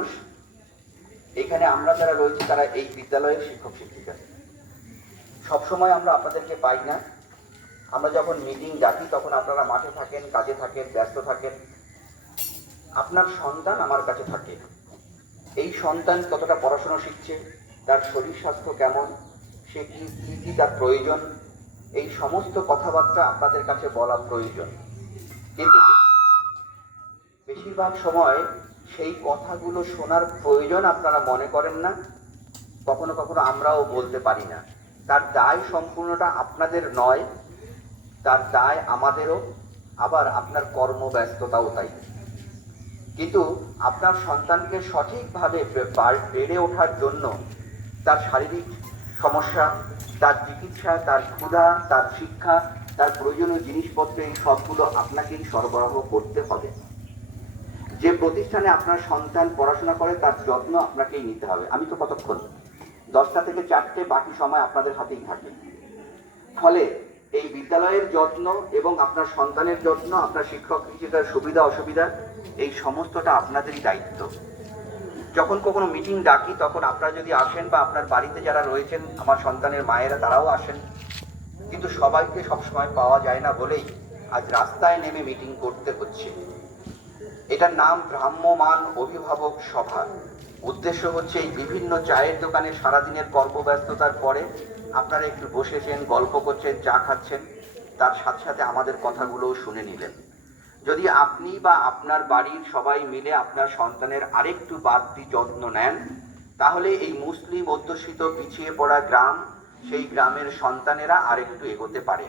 মানুষ, এখানে আমরা যারা রয়েছি তারা এই বিদ্যালয়ের শিক্ষক শিক্ষিকা। সবসময় আমরা আপনাদেরকে পাই না। আমরা যখন মিটিং ডাকি তখন আপনারা মাঠে থাকেন, কাজে থাকেন, ব্যস্ত থাকেন। আপনার সন্তান আমার কাছে থাকে। এই সন্তান কতটা পড়াশোনা শিখছে, তার শরীর স্বাস্থ্য কেমন, সে কি কি তার প্রয়োজন, এই সমস্ত কথাবার্তা আপনাদের কাছে বলা প্রয়োজন। কিন্তু বেশিরভাগ সময় সেই কথাগুলো শোনার প্রয়োজন আপনারা মনে করেন না, কখনো কখনো আমরাও বলতে পারি না। তার দায় সম্পূর্ণটা আপনাদের নয়, তার দায় আমাদেরও, আবার আপনার কর্মব্যস্ততাও তাই। কিন্তু আপনার সন্তানকে সঠিকভাবে বেড়ে ওঠার জন্য তার শারীরিক সমস্যা, তার চিকিৎসা, তার ক্ষুধা, তার শিক্ষা, তার প্রয়োজনীয় জিনিসপত্র, এই সবগুলো আপনাকেই সরবরাহ করতে হবে। যে প্রতিষ্ঠানে আপনার সন্তান পড়াশোনা করে তার যত্ন আপনাকেই নিতে হবে। আমি তো কতক্ষণ 10টা থেকে 4টে, বাকি সময় আপনাদের হাতেই থাকে। ফলে এই বিদ্যালয়ের যত্ন এবং আপনার সন্তানের যত্ন, আপনার শিক্ষক শিক্ষিকার সুবিধা অসুবিধা, এই সমস্তটা আপনাদেরই দায়িত্ব। যখন কোনো মিটিং ডাকি তখন আপনারা যদি আসেন, বা আপনার বাড়িতে যারা রয়েছেন আমার সন্তানের মায়েরা তারাও আসেন, কিন্তু সবাইকে সবসময় পাওয়া যায় না বলেই আজ রাস্তায় নেমে মিটিং করতে হচ্ছে। এটার নাম ভ্রাম্যমান অভিভাবক সভা। উদ্দেশ্য হচ্ছে এই বিভিন্ন চায়ের দোকানে সারাদিনের কর্মব্যস্ততার পরে আপনারা একটু বসেছেন, গল্প করছেন, চা খাচ্ছেন, তার সাথে সাথে আমাদের কথাগুলোও শুনে নিলেন। যদি আপনি বা আপনার বাড়ির সবাই মিলে আপনার সন্তানের আরেকটু বাড়তি যত্ন নেন, তাহলে এই মুসলিম অধ্যুষিত পিছিয়ে পড়া গ্রাম, সেই গ্রামের সন্তানেরা আরেকটু এগোতে পারে।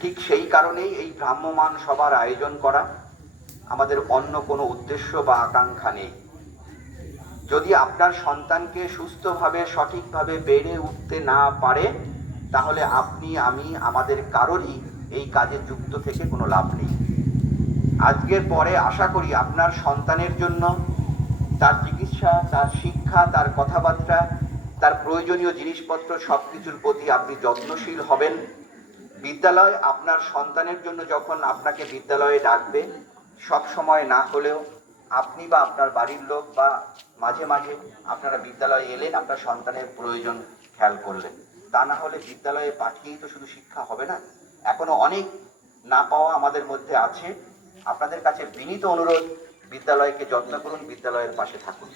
ঠিক সেই কারণেই এই ভ্রাম্যমান সভার আয়োজন করা। আমাদের অন্য কোনো উদ্দেশ্য বা আকাঙ্ক্ষা নেই। যদি আপনার সন্তানকে সুস্থভাবে সঠিকভাবে বেড়ে উঠতে না পারে, তাহলে আপনি, আমি, আমাদের কারোরই এই কাজে যুক্ত থেকে কোনো লাভ নেই। আজকের পরে আশা করি আপনার সন্তানের জন্য তার চিকিৎসা, তার শিক্ষা, তার কথাবার্তা, তার প্রয়োজনীয় জিনিসপত্র সবকিছুর প্রতি আপনি যত্নশীল হবেন। বিদ্যালয় আপনার সন্তানের জন্য যখন আপনাকে বিদ্যালয়ে ডাকবে, সব সময় না হলেও আপনি বা আপনার বাড়ির লোক বা মাঝে মাঝে আপনারা বিদ্যালয়ে এলেন, আপনার সন্তানের প্রয়োজন খেয়াল করলেন। তা না হলে বিদ্যালয়ে পাঠিয়েই তো শুধু শিক্ষা হবে না। এখনো অনেক না পাওয়া আমাদের মধ্যে আছে। আপনাদের কাছে বিনীত অনুরোধ, বিদ্যালয়কে যত্ন করুন, বিদ্যালয়ের পাশে থাকুন।